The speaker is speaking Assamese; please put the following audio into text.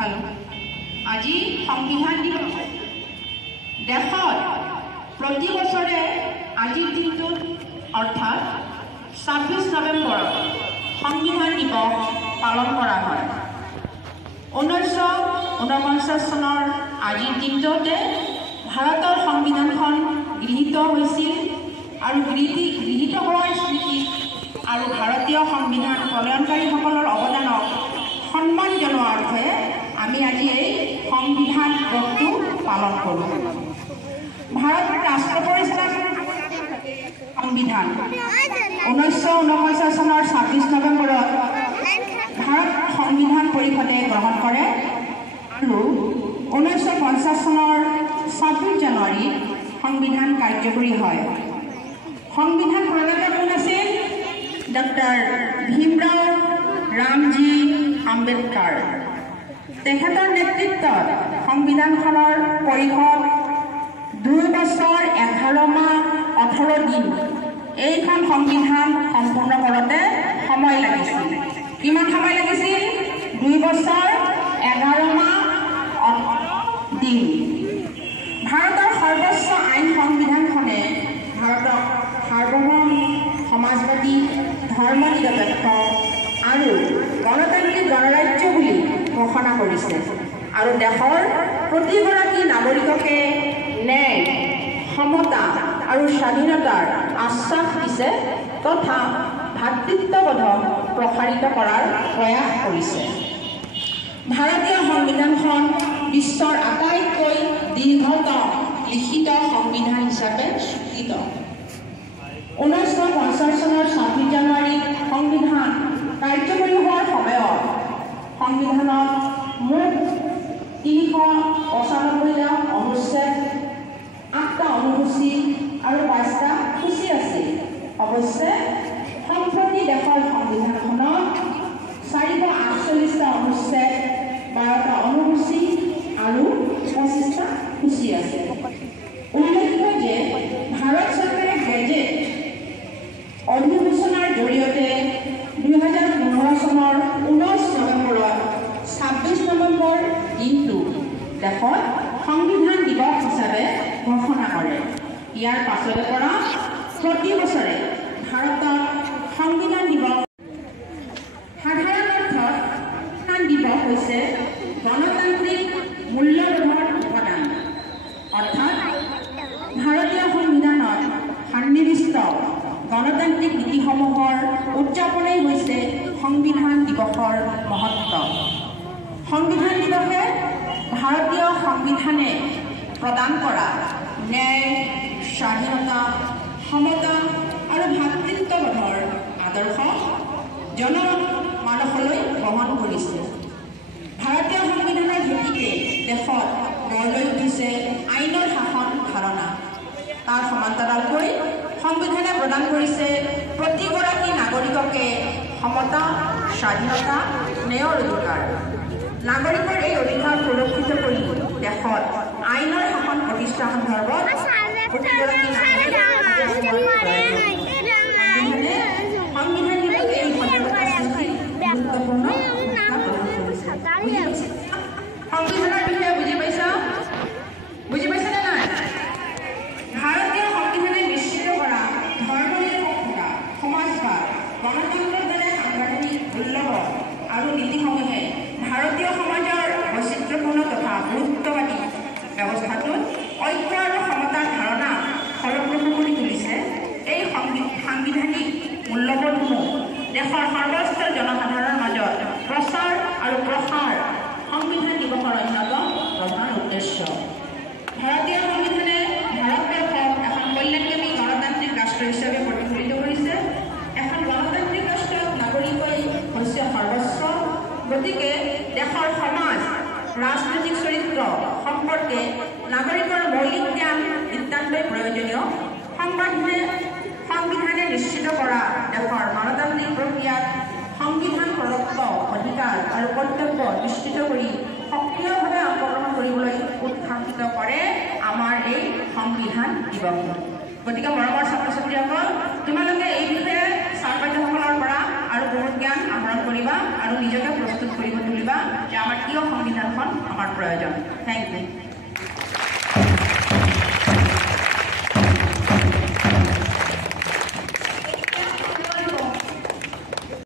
हेलो আজি সংবিধান দিৱস দেশত প্ৰতি বছৰে আজিৰ দিনটোত অৰ্থাৎ 26 নৱেম্বৰত সংবিধান দিৱস পালন কৰা হয় 1949 চনৰ আজিৰ দিনটোতে ভাৰতৰ সংবিধানখন গৃহীত হৈছিল আৰু গৃহীত হোৱাৰ স্মৃতি আৰু ভাৰতীয় সংবিধান প্ৰণয়নকাৰীসকলৰ অৱদানক সন্মান জনোৱাৰ অৰ্থে আমি আজি এই সংবিধান দিৱসটো পালন কৰোঁ ভাৰতৰ ৰাষ্ট্ৰ পৰিচালনাৰ সংবিধান 1949 চনৰ 26 নৱেম্বৰত ভাৰত সংবিধান পৰিষদে গ্ৰহণ কৰে আৰু 1950 চনৰ 26 জানুৱাৰী সংবিধান কাৰ্যকৰী হয় সংবিধান প্ৰণয়ন কোন আছিল ডক্টৰ ভীমৰাও ৰামজী আম্বেদকাৰ তেখেতৰ নেতৃত্বত সংবিধানখনৰ পৰিষদ 2 বছৰ 11 মাহ 18 দিন এইখন সংবিধান সম্পূৰ্ণ কৰোঁতে সময় লাগিছিল কিমান সময় লাগিছিল 2 বছৰ 11 মাহ 18 দিন ভাৰতৰ সৰ্বোচ্চ আইন সংবিধানখনে ভাৰতক সাৰ্বভৌম সমাজবাদী ধৰ্মনিৰপেক্ষ আৰু গণতান্ত্ৰিক গণৰাজ্য বুলি ঘোষণা কৰিছে আৰু দেশৰ প্ৰতিগৰাকী নাগৰিককে ন্যায় সমতা আৰু স্বাধীনতাৰ আশ্বাস দিছে তথা ভাতৃত্ববোধক প্ৰসাৰিত কৰাৰ প্ৰয়াস কৰিছে ভাৰতীয় সংবিধানখন বিশ্বৰ আটাইতকৈ দীৰ্ঘতম লিখিত সংবিধান হিচাপে স্বীকৃত 1950 চনৰ 26 জানুৱাৰীত সংবিধান কাৰ্যকৰী হোৱাৰ সময়ত সংবিধানত মুঠ 395টা অনুচ্ছেদ 8টা অনুসূচী আৰু 5টা সূচী আছিল অৱশ্যে সম্প্ৰতি দেশৰ সংবিধানখনত 448টা অনুচ্ছেদ 12টা অনুসূচী আৰু 25টা সূচী আছে উল্লেখ্য যে ভাৰত চৰকাৰে গেজেট অধিসূচনাৰ জৰিয়তে 2015 চনৰ 19 নৱেম্বৰত 26 নৱেম্বৰ দিনটো দেশত সংবিধান দিৱস হিচাপে ঘোষণা কৰে ইয়াৰ পাছৰে পৰা প্ৰতি বছৰে ভাৰতত সংবিধান দিৱস সাধাৰণ অৰ্থত সংবিধান দিৱস হৈছে গণতান্ত্ৰিক মূল্যবোধৰ উপাদান অৰ্থাৎ ভাৰতীয় সংবিধানত সন্নিৱিষ্ট গণতান্ত্ৰিক নীতিসমূহৰ উদযাপনেই হৈছে সংবিধান দিৱসৰ মহত্ব সংবিধান দিৱসে ভাৰতীয় সংবিধানে প্ৰদান কৰা ন্যায় স্বাধীনতা সমতা আৰু ভাতৃত্ববোধৰ আদৰ্শ জনমানসলৈ গ্ৰহণ কৰিছে ভাৰতীয় সংবিধানৰ ভিত্তিতে দেশত গঢ় লৈ উঠিছে আইনৰ শাসন ধাৰণা তাৰ সমান্তৰালকৈ সংবিধানে প্ৰদান কৰিছে প্ৰতিগৰাকী নাগৰিককে সমতা স্বাধীনতা ন্যায়ৰ অধিকাৰ নাগৰিকৰ এই অধিকাৰ সুৰক্ষিত কৰি দেশত আইনৰ শাসন প্ৰতিষ্ঠা সন্দৰ্ভত প্ৰতিগৰাকী সংবিধানৰ বিষয়ে বুজি পাইছা নে নাই ভাৰতীয় সংবিধানে নিশ্চিত কৰা ধৰ্মনিৰপেক্ষতা সমাজবাদ গণতন্ত্ৰৰ দৰে সাংবিধানিক মূল্যবোধ আৰু নীতিসমূহে ভাৰতীয় সমাজৰ বৈচিত্ৰ্যপূৰ্ণ তথা গুৰুত্ববাদী ব্যৱস্থাটোত ঐক্য আৰু সমতাৰ ধাৰণা ফলপ্ৰসূ কৰি তুলিছে এই সাংবিধানিক মূল্যবোধসমূহ দেশৰ সৰ্বস্তৰ জনসাধাৰণৰ মাজত প্ৰচাৰ আৰু প্ৰসাৰ সংবিধান দিৱসৰ অন্যতম প্ৰধান উদ্দেশ্য ভাৰতীয় সংবিধানে ভাৰতবৰ্ষক এখন কল্যাণকামী গণতান্ত্ৰিক ৰাষ্ট্ৰ হিচাপে প্ৰতিফলিত কৰিছে এখন গণতান্ত্ৰিক ৰাষ্ট্ৰত নাগৰিকই হৈছে সৰ্বস্ব গতিকে দেশৰ সমাজ ৰাজনৈতিক চৰিত্ৰ সম্পৰ্কে নাগৰিকৰ মৌলিক জ্ঞান নিতান্তই প্ৰয়োজনীয় সংবিধানে নিশ্চিত কৰা দেশৰ গণতান্ত্ৰিক প্ৰক্ৰিয়াত সংবিধান প্ৰদত্ত অধিকাৰ আৰু কৰ্তব্য নিশ্চিত কৰি সক্ৰিয়ভাৱে অংশগ্ৰহণ কৰিবলৈ উৎসাহিত কৰে আমাৰ এই সংবিধান দিৱস গতিকে মৰমৰ ছাত্ৰ ছাত্ৰীসকল তোমালোকে এই বিষয়ে ছাৰ বাইদেউসকলৰ পৰা আৰু বহুত জ্ঞান আহৰণ কৰিবা আৰু নিজকে প্ৰস্তুত কৰিব তুলিবা যে আমাৰ কিয় সংবিধান প্ৰয়োজন। Thank U.